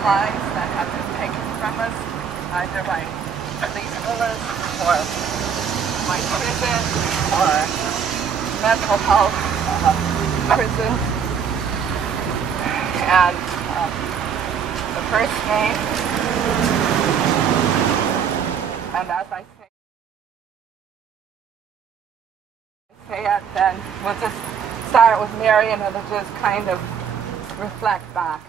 lives that have been taken from us, either by police killers or by prison or mental health prison. And the first name, and as I say it, then we'll just start with Mary and it'll just kind of reflect back.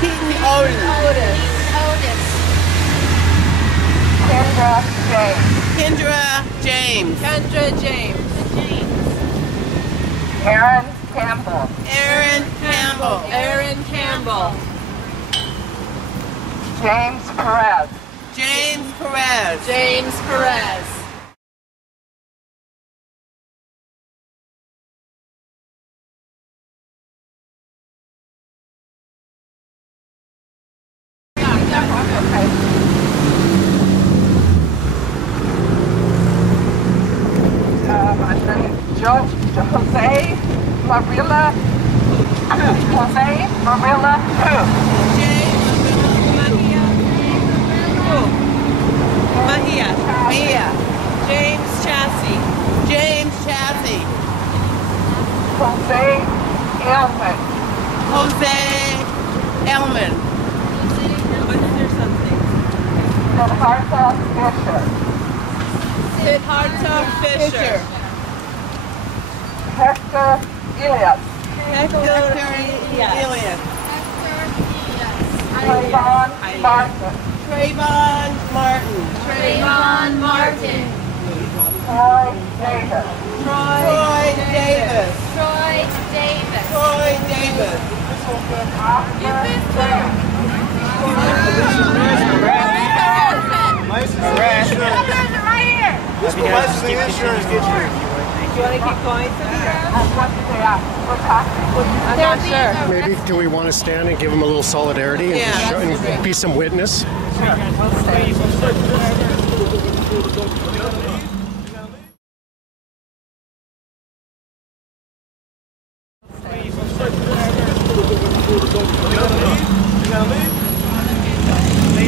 Keaton Otis. Kendra James. Aaron Campbell. James Perez. Jose Marilla. Mejia. James Chassie. Jose Elman. Siddhartha Fisher. Hector Elias. Trayvon Martin. Troy Davis. This will license the insurance get you. Do you want to keep going? I'm not sure. Maybe do we want to stand and give them a little solidarity and, and be some witness?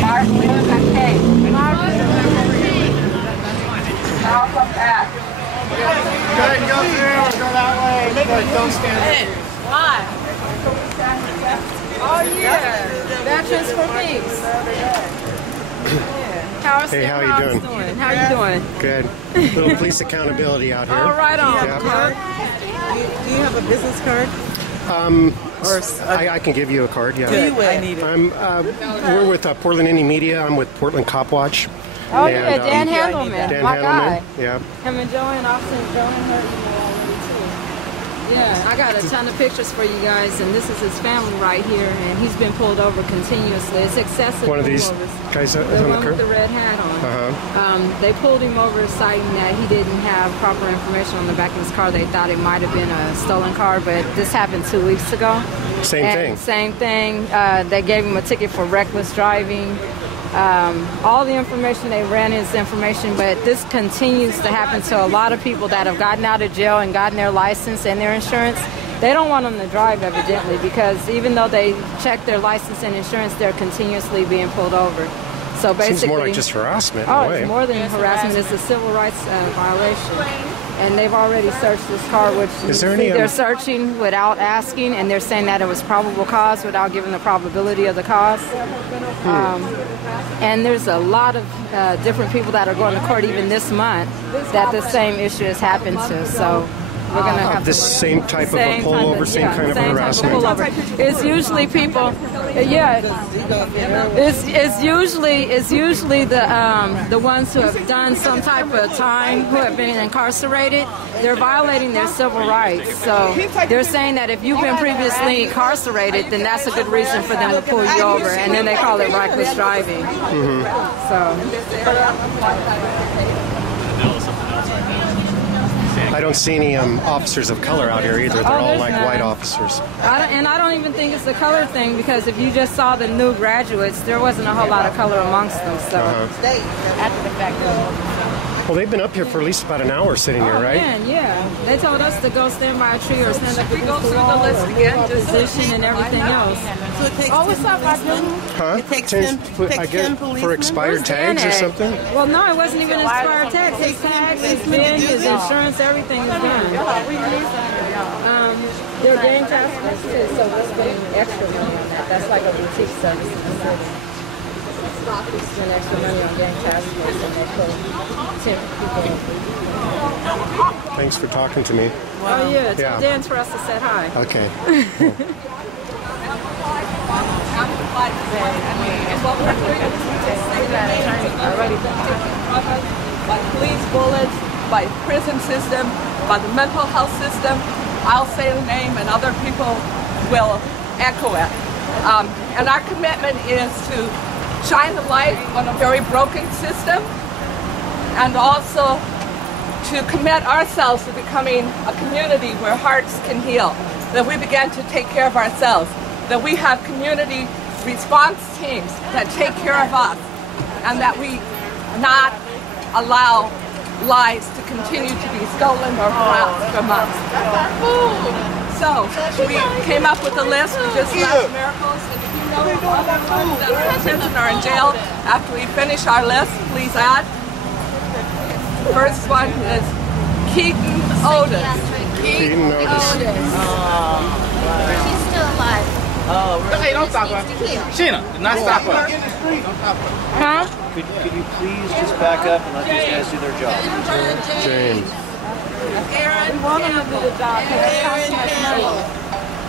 Martin Luther King. Malcolm X. Go ahead and go through or go that way. But don't stand there. Why? Oh yeah, Veterans for Peace. Hey, how are you doing? How are you doing? Good. Little police accountability out here. All right on. Yeah. Do you have a business card? I can give you a card. Yeah. Good. I need it. We're with Portland Indie Media. I'm with Portland Copwatch. Oh yeah, Dan Handelman. Dan my Handelman. guy. Yeah. Him and Joanne, Austin, Joanne heard me already too. Yeah, I got a ton of pictures for you guys, and this is his family right here, and he's been pulled over continuously. It's excessive. One of these guys on the one curb? with the red hat on. They pulled him over citing that he didn't have proper information on the back of his car. They thought it might have been a stolen car, but this happened 2 weeks ago. Same thing. They gave him a ticket for reckless driving. All the information they ran is information, but this continues to happen to a lot of people that have gotten out of jail and gotten their license and their insurance. They don't want them to drive, evidently, because even though they check their license and insurance, they're continuously being pulled over. So basically, seems more like just harassment. Oh, it's more than harassment. It's a civil rights violation. And they've already searched this car, which they're searching without asking, and they're saying that it was probable cause without giving the probability of the cause. And there's a lot of different people that are going to court even this month that the same issue has happened to. So we're going to have this same type of a pullover, same kind of harassment. It's usually people. It's usually the ones who have done some type of time, who have been incarcerated. They're violating their civil rights. So they're saying that if you've been previously incarcerated, then that's a good reason for them to pull you over, and then they call it reckless driving. I don't see any officers of color out here either. They're all like white officers. I don't even think it's the color thing, because if you just saw the new graduates, there wasn't a whole lot of color amongst them. So after the fact, well, they've been up here for at least about an hour sitting here, right? Yeah. They told us to go stand by a tree or stand up We go through the list again, just position and everything else. So it takes What's up, Roger? Huh? It takes 10 10 policemen? for expired tags or something? Well, no, it wasn't even expired tags. His tags, his PIN, his insurance, everything is done. They're gang task force too, so we're spending extra money on that. That's like a boutique service in the city. We spend extra money on gang task force, and they put 10 people in. Thanks for talking to me. Oh yeah, it's a dance for us to say hi. Okay. By police bullets, by prison system, by the mental health system. I'll say the name and other people will echo it. And our commitment is to shine the light on a very broken system, and also to commit ourselves to becoming a community where hearts can heal, that we begin to take care of ourselves, that we have community response teams that take care of us, and that we not allow lives to continue to be stolen or harassed from us. So we came up with a list. We just left miracles. And if you know of other ones that are in prison or in jail, after we finish our list, please add. First one is Keaton Otis. Keaton Otis. She's still alive. Oh, hey, don't stop her. Sheena, do not stop her. Huh? Could you please just back up and let these guys do their job? James. Aaron. We want them to do the job because it's costing us money.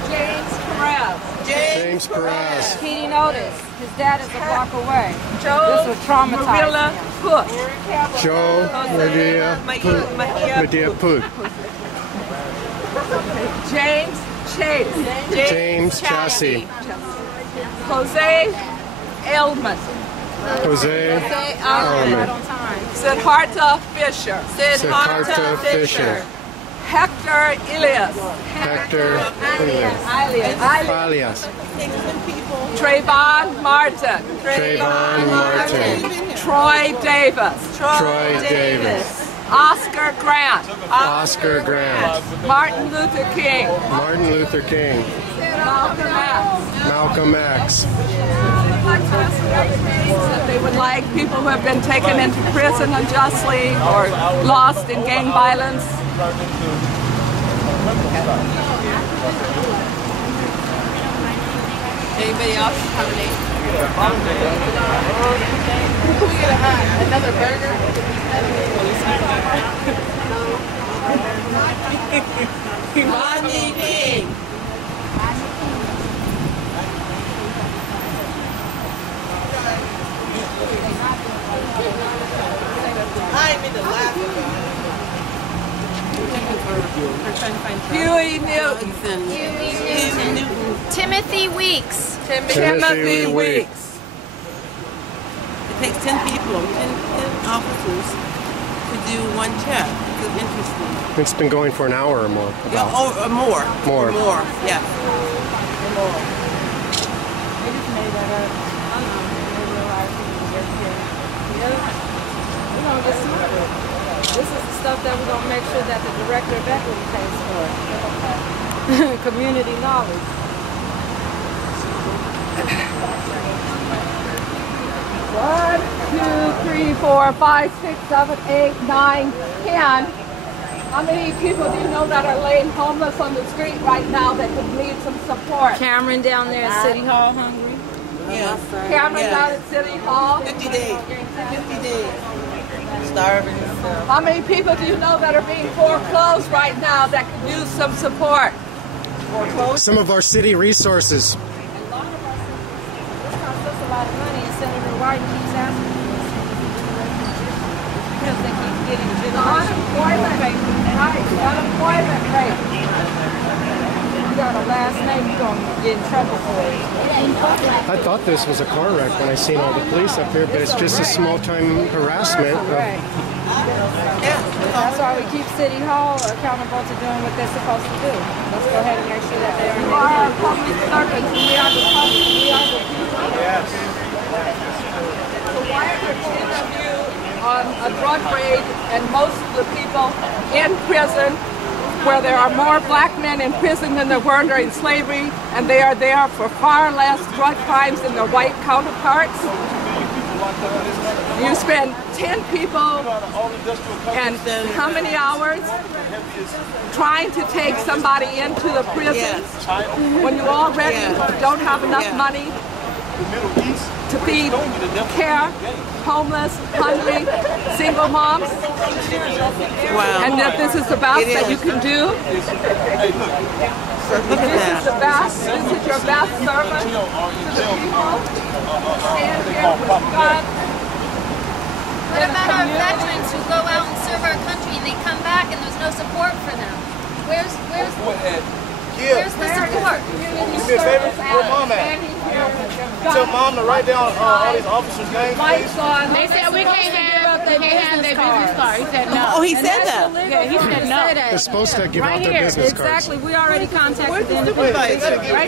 James Perez. James Perez. Keaton Otis. His dad is a block away. Joe This would traumatize Marilla him. Cook. Joe Medea Put. James Chase. James Chassie. Jose Ailman. Jose Alman. Siddhartha Fisher. Siddhartha Fisher. Hector Elias. Hector Alias. Trayvon Martin. Trayvon Martin. Troy Davis. Troy Davis. Oscar Grant. Oscar Grant. Martin Luther King. Martin Luther King. Malcolm X. Malcolm X. That they would like people who have been taken into prison unjustly or lost in gang violence. Anybody else have a name? Can we get another burger? Rodney King. I'm in the last Huey Newton. Timothy Weeks. Timothy Weeks. It takes 10 people, 10 officers to do one check. It's interesting. It's been going for an hour or more. Yeah, or more. More. More, yeah. They just made that up. They realized this is the stuff that we're going to make sure that the director of equity pays for. Community knowledge. One, 2, 3, 4, 5, 6, 7, 8, 9, 10. How many people do you know that are laying homeless on the street right now that could need some support? Cameron down there at City Hall hungry. Yeah. Cameron down at City Hall. 50 days. 50 days. Starving. How many people do you know that are being foreclosed right now that could use some support? Some of our city resources. This costs us a lot of money, and Senator White keeps asking for this. Because they keep getting Unemployment rate. Right, unemployment rate. you got a last name, you're going to get in trouble for it. I thought this was a car wreck when I seen all the police up there, but it's just a small-time harassment. Right. That's why we keep City Hall accountable to doing what they're supposed to do. Let's go ahead and make sure that they are. We are public servants. We are the public. We are the people. Yes. So why are there 10 of you on a drug raid and most of the people in prison, where there are more black men in prison than there were during slavery, and they are there for far less drug crimes than their white counterparts? You spend 10 people and how many hours trying to take somebody into the prison when you already don't have enough money to feed, care, homeless, hungry, single moms? Wow. And that this is the best that you can do? Look at that. This is the best. This is your best service to the people. Stand here with God. What about our veterans who go out and serve our country and they come back and there's no support for them? Where's the support? Do me a favor, where Mom at? Tell Mom to write down all these officers' names, please. They said we can't have their business card. He said no. Oh, he said that. Yeah, he said no. They're supposed to give out their here. business cards. Exactly. We already contacted them. Right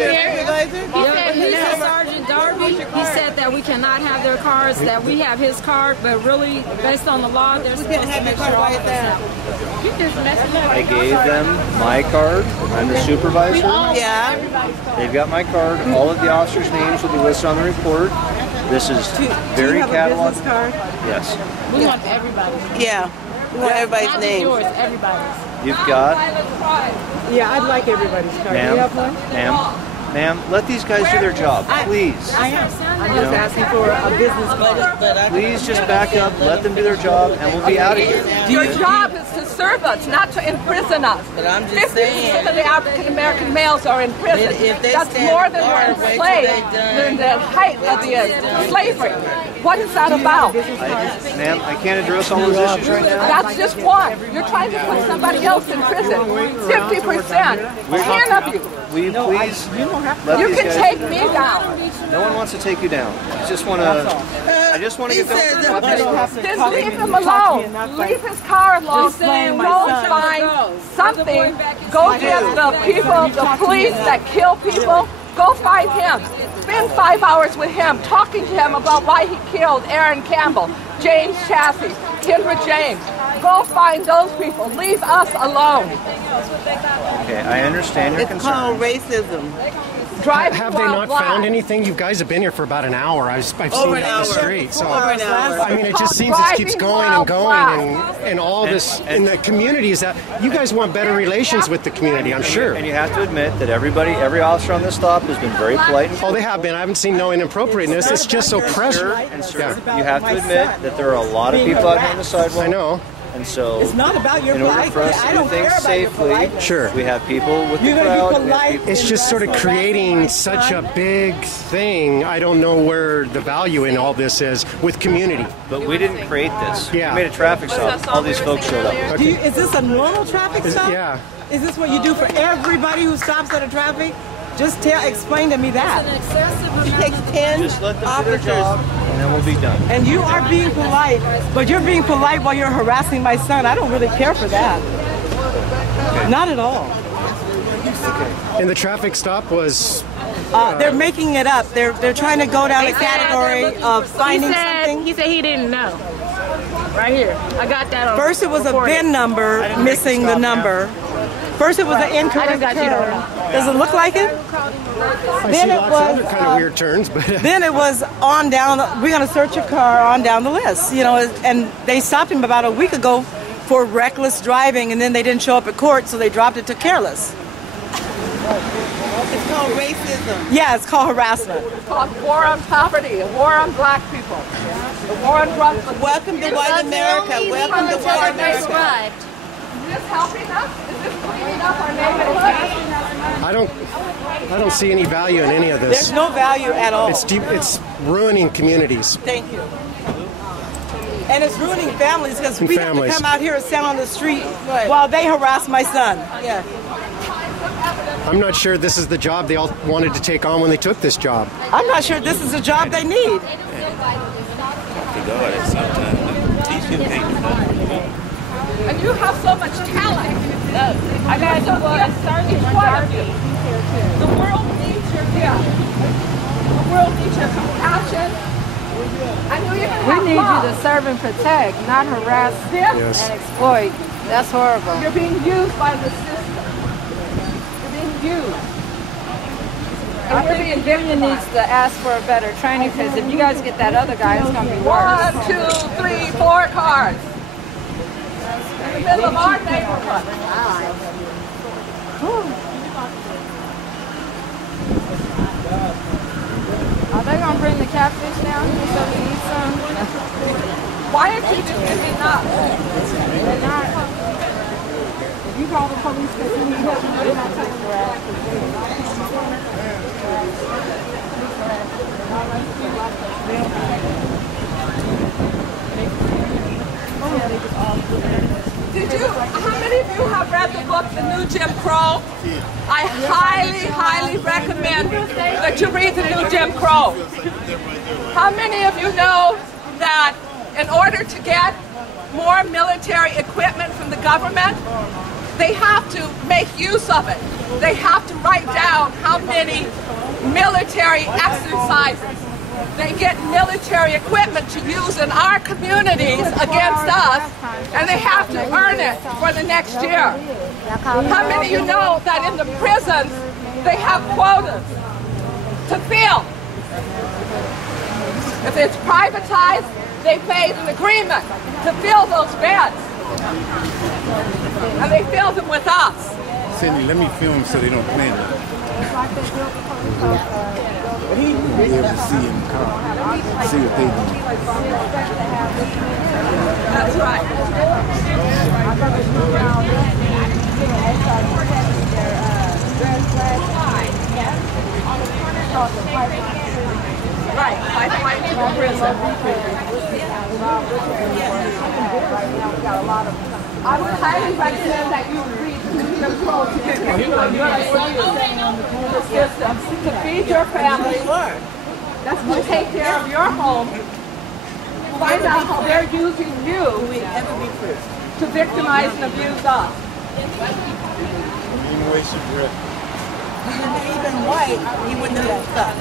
here. He said Sergeant Darby, he said that we cannot have their cards, that we have his card, but really, based on the law, they're supposed to make sure all of that. You just messing up. I gave them my card. I'm the supervisor. Yeah. They've got my card. All of the officers' names will be listed on the report. This is very cataloged. Yes. We want everybody. Yeah. We want everybody's Not name. yours, everybody's. You've got, Yeah, I'd like everybody's card. Do you have one? ma'am, let these guys do their job, please. I am. I'm just asking for a business card. Please just back up, let them do their job, and we'll be out of here. Your job is to serve us, not to imprison us. But I'm just 50% of the African American males are in prison. If they That's stand more than guard, were wait till enslaved they done. during the height of the slavery. What is that about? Ma'am, I can't address all those issues right now. That's just one. You're trying to put somebody else in prison. 50%. 10 of you. Will you please let You these can guys take do me their job? down. No one wants to take you down. I just want to He said get them. Then leave him alone. Leave his car alone. Go find something. Go get the people, the police that kill people. Go find him. Spend 5 hours with him, talking to him about why he killed Aaron Campbell, James Chassie, Kendra James. Go find those people. Leave us alone. Okay, I understand your It's concern. called racism. Drive Have they not found anything? You guys have been here for about an hour. I've seen Over it an on hour. the street. So Over an hour. I mean, it just seems it keeps going and going, and all this in the communities that you guys want better relations with the community. I'm sure. And you have to admit that every officer on this stop has been very polite. Oh, they have been. I haven't seen no inappropriateness. It's just so pressure. And sir, you have to admit that there are a lot of people out here on the sidewalk. I know. And so, It's not about your in order politeness. for us I to do don't care things about your safely, politeness. Sure. we have people with the You're gonna be crowd. we have polite. people- It's just sort of creating such a big thing. I don't know where the value in all this is with community. But we didn't create this. Yeah. We made a traffic stop. All these folks showed up. Is this a normal traffic stop? Yeah. Is this what you do for everybody who stops at a traffic? Just explain to me that. It takes 10 Just let them do their job, and then we'll be done. And you are being polite, but you're being polite while you're harassing my son. I don't really care for that. Not at all. And the traffic stop was. They're making it up. They're trying to go down a category of finding something. He said he didn't know. Right here. I got that on. First it was a VIN number missing the number. First it was an incorrect turn. Does it look like it? I Then see it lots of was, other kind of weird turns, but. Then it was on down, we're going to search your car on down the list, you know, and they stopped him about a week ago for reckless driving, and then they didn't show up at court, so they dropped it to careless. It's called racism. Yeah, it's called harassment. It's called war on poverty, a war on black people, a war on drugs. Welcome to white America. Welcome to white America. Is this helping us? Is this cleaning up our neighborhood? I don't see any value in any of this. There's no value at all. It's ruining communities. Thank you. And it's ruining families because we have to come out here and stand on the street while they harass my son. Yeah. Find some evidence I'm not sure this is the job they all wanted to take on when they took this job. I'm not sure this is the job they need. And you have so much talent. I got so the world needs your gift. The world needs your compassion. And you even have We need love. you to serve and protect, not harass Yes. and exploit. That's horrible. You're being used by the system. You're being used. I think the union needs to ask for a better training, because if you guys get that other guy, it's going to be worse. 1, 2, 3, 4 cars. In the middle of our neighborhood. Are they going to bring the catfish down here so we eat some? Why aren't you just giving up? They're not. If you call the police because you need help, they're not taking your ass. How many of you have read the book, The New Jim Crow? I highly recommend that you read The New Jim Crow. How many of you know that in order to get more military equipment from the government, they have to make use of it. They have to write down how many military exercises they get military equipment to use in our communities against us, and they have to earn it for the next year. How many of you know that in the prisons they have quotas to fill? If it's privatized, they made an agreement to fill those beds, and they fill them with us. Cindy, let me film so they don't plan it. We'll be able to see in the car, see what they do. That's right. Right, fight to the prison. I would highly recommend that you read The New Crow to get to feed your family, to take care of your home, find out how they're using you to victimize and abuse us. Even white, he wouldn't have stuff.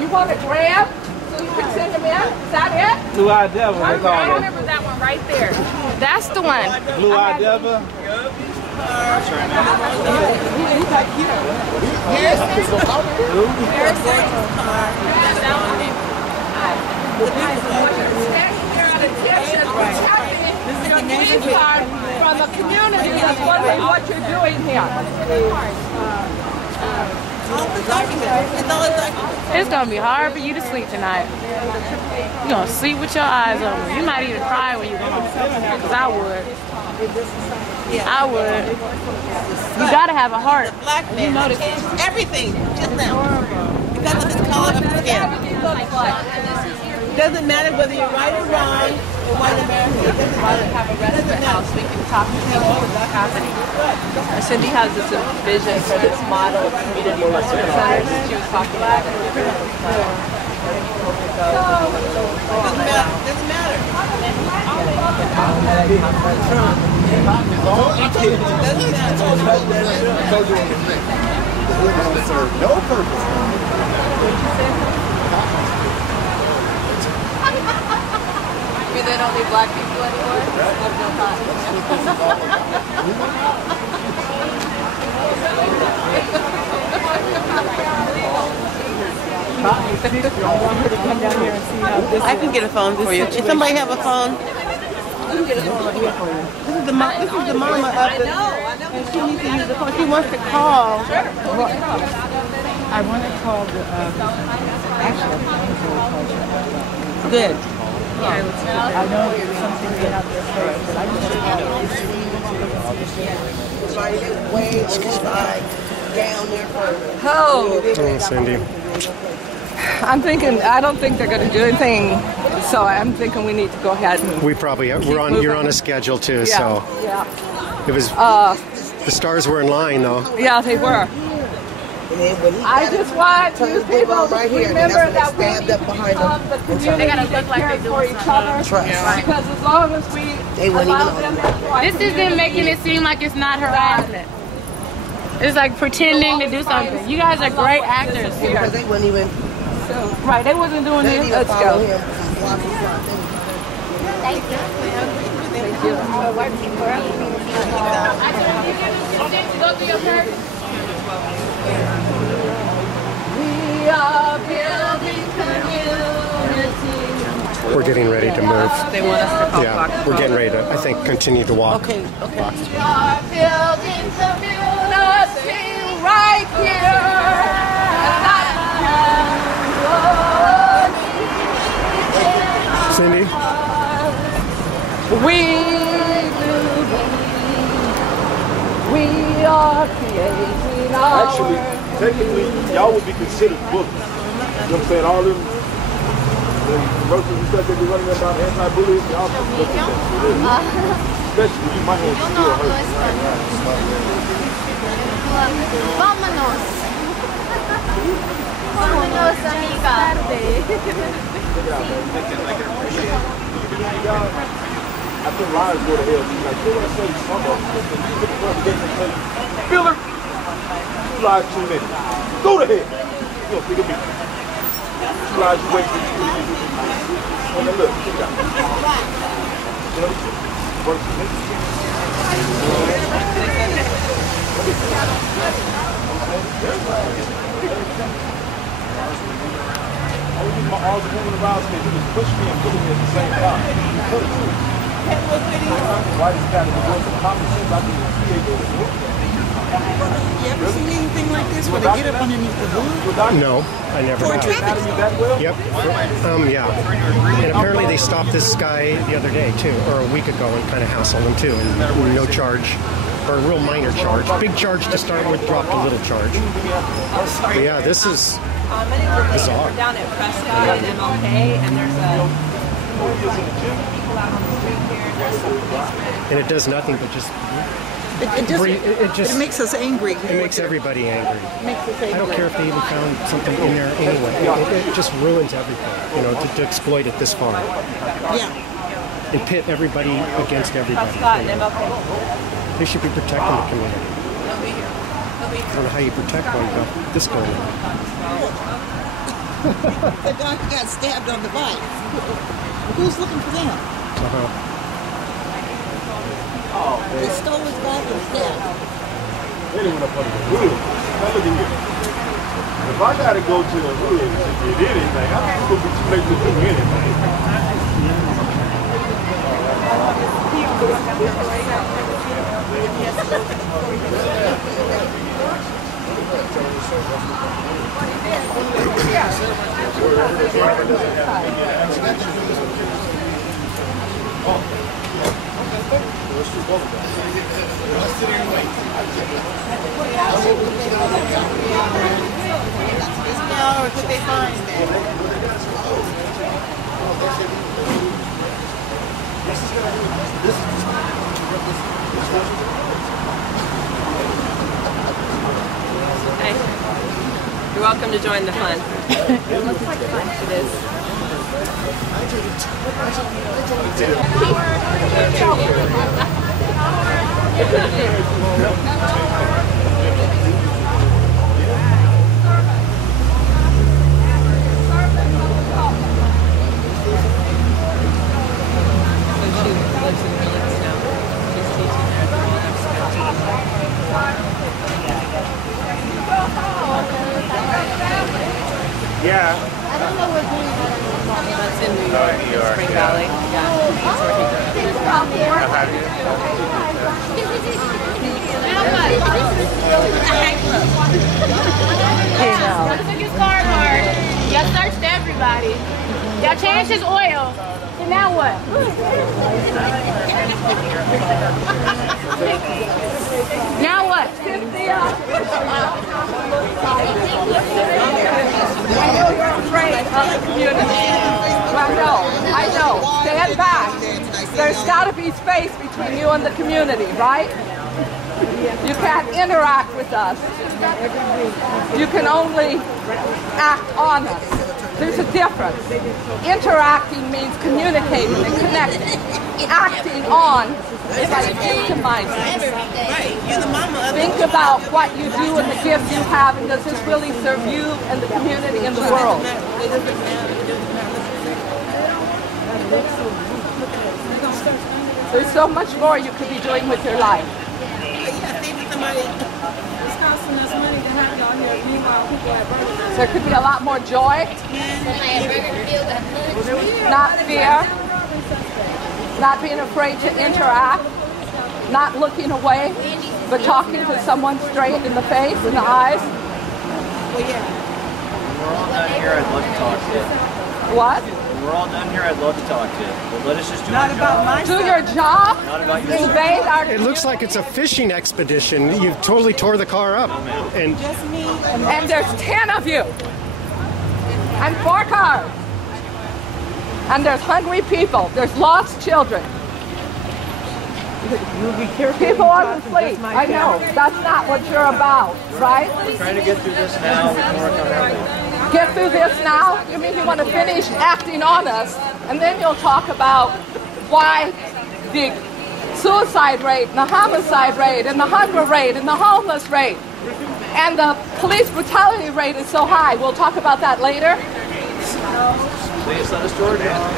You want a grab so you can send them in? Is that it? Blue Eye Devil, they call I him. remember that one right there. That's the one. Blue Eye Devil. From a community that's wondering what you're doing here. It's gonna be hard for you to sleep tonight. You're gonna sleep with your eyes open. You might even cry when you go home. Because I would. I would. You gotta have a heart. Black man, you notice everything just now because of his color of his skin. It doesn't matter whether you're right or wrong or white American. It doesn't matter. Have a respite house. We can talk to people what's happening. Cindy has this vision for this model of community respite centers that she was talking about. Doesn't matter. No purpose. I mean, they don't need black people anymore. I can get a phone for you. If somebody have a phone, I can get a phone right here for you. This is the mama of the. And she needs to use the phone. She wants to call. I want to call the. Actually, Good. I know there's something they have there first, but I just Oh, Cindy. I don't think they're going to do anything, so I'm thinking we need to go ahead and We probably, you're on a schedule too, yeah, so. Yeah. It was. The stars were in line, though. Yeah, they were. I just want you people to remember that we become the community that cares for each other. Because as long as we allow them to This isn't making it seem like it's not harassment. It's like pretending to do something. You guys are great actors here. Because they wouldn't even. Right, they wasn't doing this. Let's go. Thank you. Thank you. Go through your purse. We are building community. We're getting ready to move. They want us to call Yeah, we're getting ready to, I think, continue to walk. Okay. We are building community right here. Cindy? We are creating our... Actually, technically, y'all would be considered bullies. You know what I'm saying? All them commercials and stuff they be running about anti-bullies, y'all should look at that. Especially you might have to still hurt. Vámonos. Vámonos, amiga. I think liars go to hell. Like, they want to say some of them. Filler, you lied too many. Go to hell. You don't think of me. You lied, you wasted. And then look, check it out. You know, works for me. I was using my arms and moving around because he was pushing me and pulling me at the same time. Why does that work? Common sense, I can create those. You ever seen anything like this where they get up underneath the hood? No, I never have. Yep. Yeah. And apparently they stopped this guy the other day, too, or a week ago, and kind of hassled him, too. And no charge, or a real minor charge. Big charge to start with, dropped a little charge. But yeah, this is bizarre. We're down at Prescott and MLK, and there's people out on the street here. There's some policemen. And it does nothing but just... It makes us angry. It makes everybody angry. Makes us angry. I don't care if they even found something in there anyway. It just ruins everything, you know, to exploit it this far. Yeah. And pit everybody against everybody. Prescott and MLK. They should be protecting the community. I don't know how you protect when you've got this going on. The guy who got stabbed on the bike. Who's looking for them? They stole his bike and stabbed. They went up under the hood. Now look at here. If I gotta go to the hood to get anything, I think it's gonna be too late to do anything. Could they find Hey, you're welcome to join the fun. It looks like fun. It is. Yeah. I don't know what's going on. That's in New York, Spring Valley. Yeah, that's where he Y'all took his card hard. Y'all searched everybody. Y'all changed his oil. So now what? Now what? I know you're afraid of the community. I know. Stand back. There's got to be space between you and the community, right? You can't interact with us. You can only act on us. There's a difference. Interacting means communicating and connecting. Acting on is like victimizing. Think about what you do and the gifts you have, and does this really serve you and the community and the world? There's so much more you could be doing with your life. There could be a lot more joy, not fear, not being afraid to interact, not looking away, but talking to someone straight in the face, in the eyes. When we're all done here, I'd love to talk to you. What? When we're all done here, I'd love to talk to you. But let us just do Not our about job. my Do your job. Not about your Invade our. It looks like it's a fishing expedition. You totally tore the car up. And Just me. And there's 10 of you. And 4 cars. And there's hungry people. There's lost children. People on the fleet. I know. That's not what you're about, right? We're trying to get through this now. We can work on everything. Get through this now? You mean you want to finish acting on us, and then you'll talk about why the suicide rate, and the homicide rate, and the hunger rate, and the homeless rate, and the police brutality rate is so high. We'll talk about that later. Please let us do our job.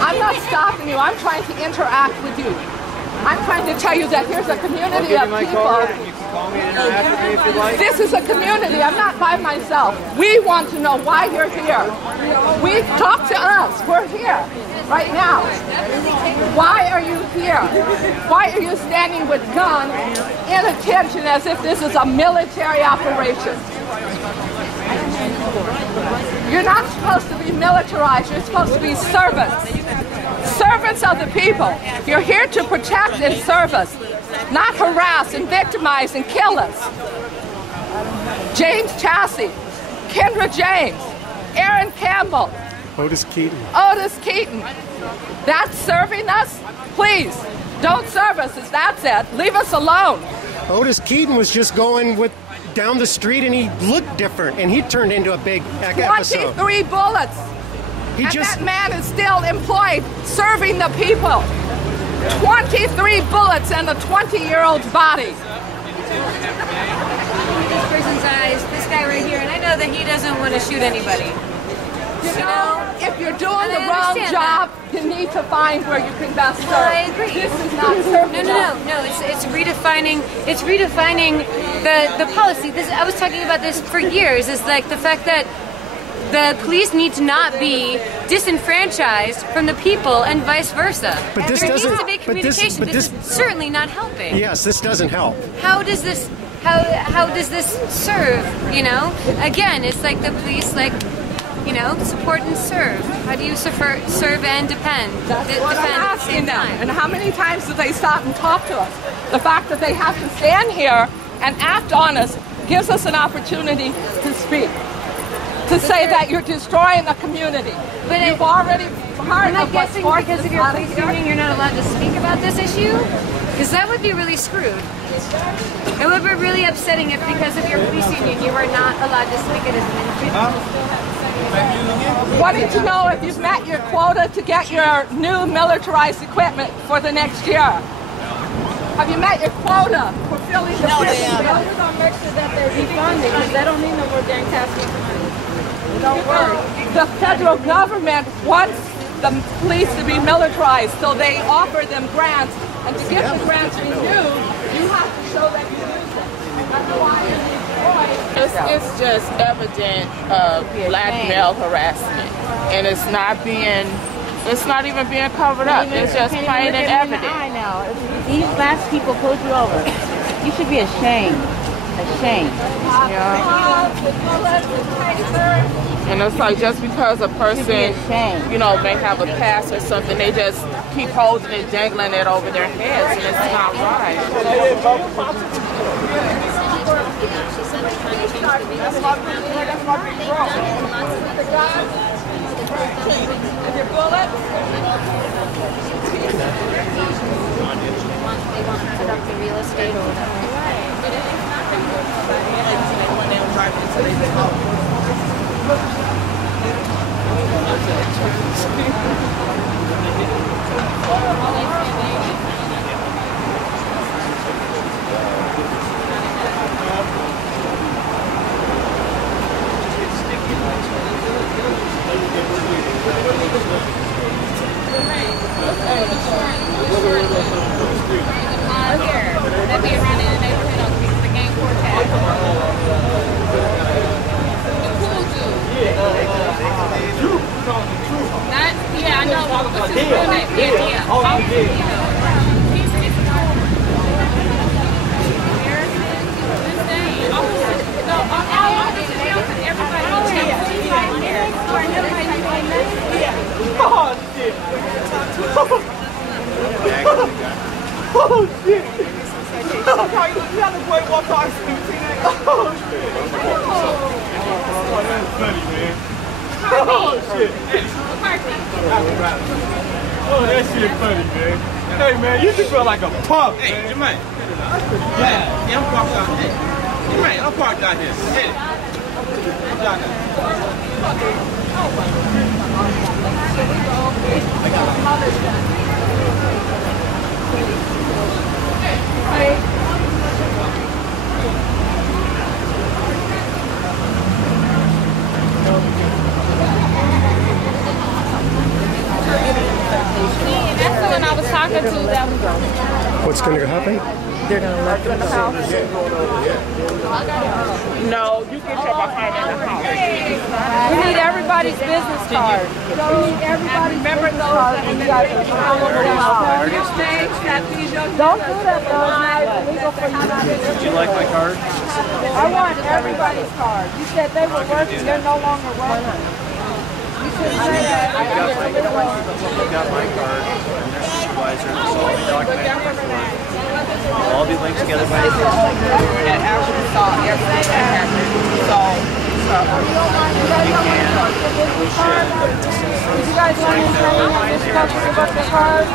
I'm not stopping you. I'm trying to interact with you. I'm trying to tell you that here's a community of people. This is a community. I'm not by myself. We want to know why you're here. We talk to us. We're here right now. Why are you here? Why are you standing with guns in attention as if this is a military operation? You're not supposed to be militarized. You're supposed to be servants. Servants of the people. You're here to protect and serve us, not harass and victimize and kill us. James Chassie, Kendra James, Aaron Campbell, Otis Keaton. Otis Keaton. That's serving us? Please, don't serve us. That's it. Leave us alone. Otis Keaton was just going down the street and he looked different and he turned into a big episode. 23 bullets. That man is still employed serving the people. 23 bullets in a 20-year-old's body. This person's eyes, this guy right here, and I know that he doesn't want to shoot anybody. You know, if you're doing the wrong job, you need to find where you can best serve. Well, I agree. This is not serving. No. It's redefining. It's redefining the policy. I was talking about this for years. Is like the fact that the police need to not be disenfranchised from the people and vice versa. But this there doesn't. needs to be communication. This is certainly not helping. Yes, this doesn't help. How does this? How does this serve? You know, again, it's like the police, like. You know, support and serve. How do you serve and depend? That's what I'm asking them. And how many times do they stop and talk to us? The fact that they have to stand here and act on us gives us an opportunity to speak. To say that you're destroying the community. But you've already heard of what's forced because of your police union, you're not allowed to speak about this issue? Because that would be really screwed. It would be really upsetting if because of your police union you were not allowed to speak at an issue. Wanting to know if you've met your quota to get your new militarized equipment for the next year. Have you met your quota for filling the prison? We're going to make sure that they're defunded because they don't need no more dang taxes. Don't worry. The federal government wants the police to be militarized, so they offer them grants. And to get the grants renewed, you have to show that you use them. Otherwise, it's just evident blackmail harassment, and it's not even being covered up. It's just plain and evident. Now, if these last people pulled you over, you should be ashamed. And it's like just because a person, you know, may have a pass or something, they just keep holding it, dangling it over their heads, and it's not right. Your bullet? They want to put up the real estate or whatever. That'd be around in the neighborhood on the game quartet. The pool dude. Not, yeah, I know. What's his real name? Yeah. Oh, shit. Oh, shit. Look how the boy walked off. Oh, shit. Oh, that's funny, man. Oh, shit. Oh, that shit funny, man. Hey, man, you just feel like a punk, man. Hey, Jermaine. Yeah, I'm parked out here. Jermaine, I'm parked out here. Hey. I'm down there. That's the one I was talking to. That was What's going to happen? They're going to let them in the house. No, you get your behind in the house. We need everybody's business card. We need everybody's business card. And you guys are don't do that, though. It's not illegal for you to do. Would you like my card? I want everybody's card. You said they were working. They're no longer working. You should say that. I've got my card. I'm their supervisor. So all the documents will all be linked together by the And after we saw everything that happened, Did you guys want to say this customer about the card?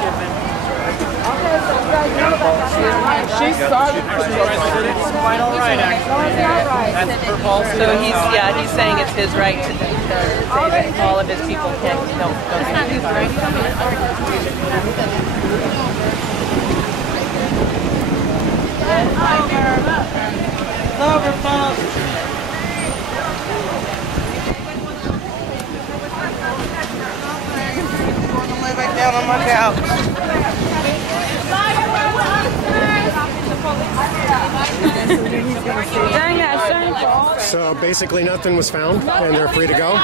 Okay, so you guys know about that. she's sorry. It's quite all right, actually. That's her policy. So he's saying it's his right to say that all of his people can't. No, that's not his right. Over, folks. I'm gonna lay back down on my couch. So basically nothing was found and they're free to go?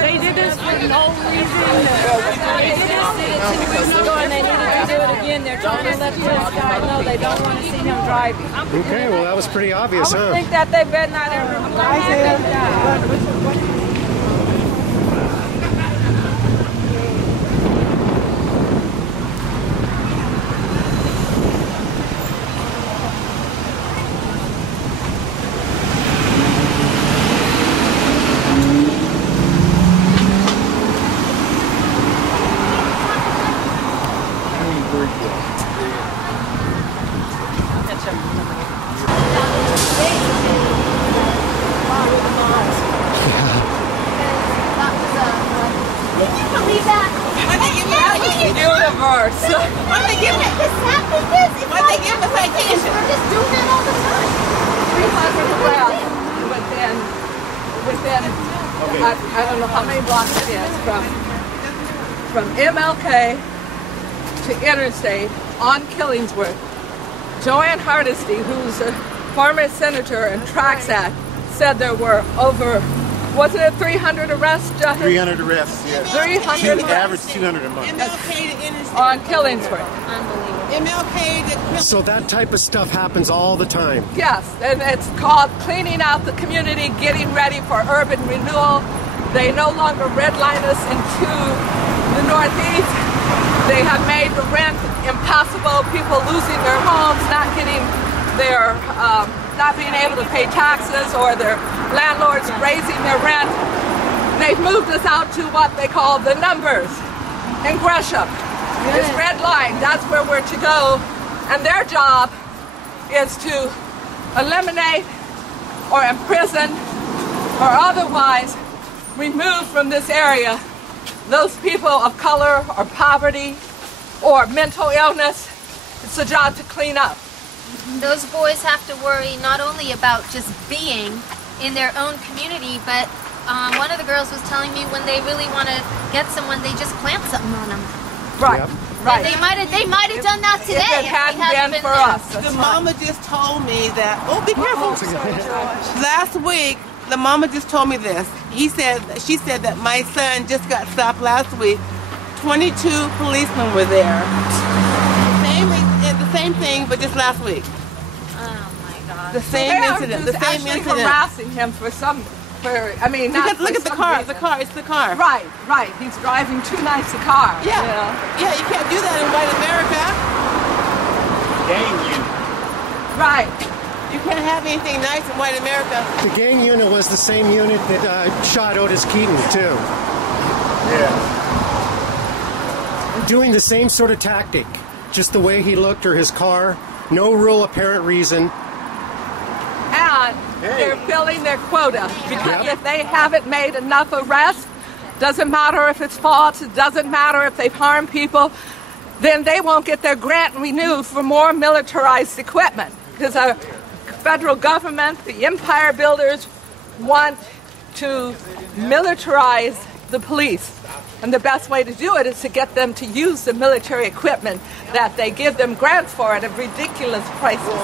They did this for no reason. They just did it 2 weeks ago and they needed to do it again. They're trying to let this guy know they don't want to see him driving. Okay, well that was pretty obvious, I would huh? think that they better not ever I don't know how many blocks it is from MLK to Interstate on Killingsworth. Joanne Hardesty, who's a former senator and tracks that, said there were over, wasn't it 300 arrests, Justin? 300 arrests, yes. 300 arrests. Average 200 a month. MLK to Interstate. On Killingsworth. MLK to... So that type of stuff happens all the time? Yes, and it's called cleaning out the community, getting ready for urban renewal. They no longer redline us into the Northeast. They have made the rent impossible, people losing their homes, not getting their, not being able to pay taxes, or their landlords raising their rent. They've moved us out to what they call the numbers in Gresham. It's red line. That's where we're to go. And their job is to eliminate or imprison or otherwise remove from this area those people of color or poverty or mental illness. It's a job to clean up. Those boys have to worry not only about just being in their own community, but one of the girls was telling me when they really want to get someone, they just plant something on them. Right, right. They might have done that today. If it hadn't been for us. The mama just told me that. Oh, be careful. Last week, the mama just told me this. She said that my son just got stopped last week. 22 policemen were there. The same thing, but just last week. Oh my God. The same incident. The same incident. Harassing him for some. I mean, not look at the car. The car. It's the car. Right, right. He's driving too nice a car. Yeah, you know? Yeah. You can't do that in white America. Gang unit. Right. You can't have anything nice in white America. The gang unit was the same unit that shot Otis Keaton too. Yeah. Doing the same sort of tactic, just the way he looked or his car, no real apparent reason. And they're filling their quota because if they haven't made enough arrests, doesn't matter if it's false, it doesn't matter if they've harmed people, then they won't get their grant renewed for more militarized equipment. Because our federal government, the empire builders, want to militarize the police. And the best way to do it is to get them to use the military equipment that they give them grants for at ridiculous prices.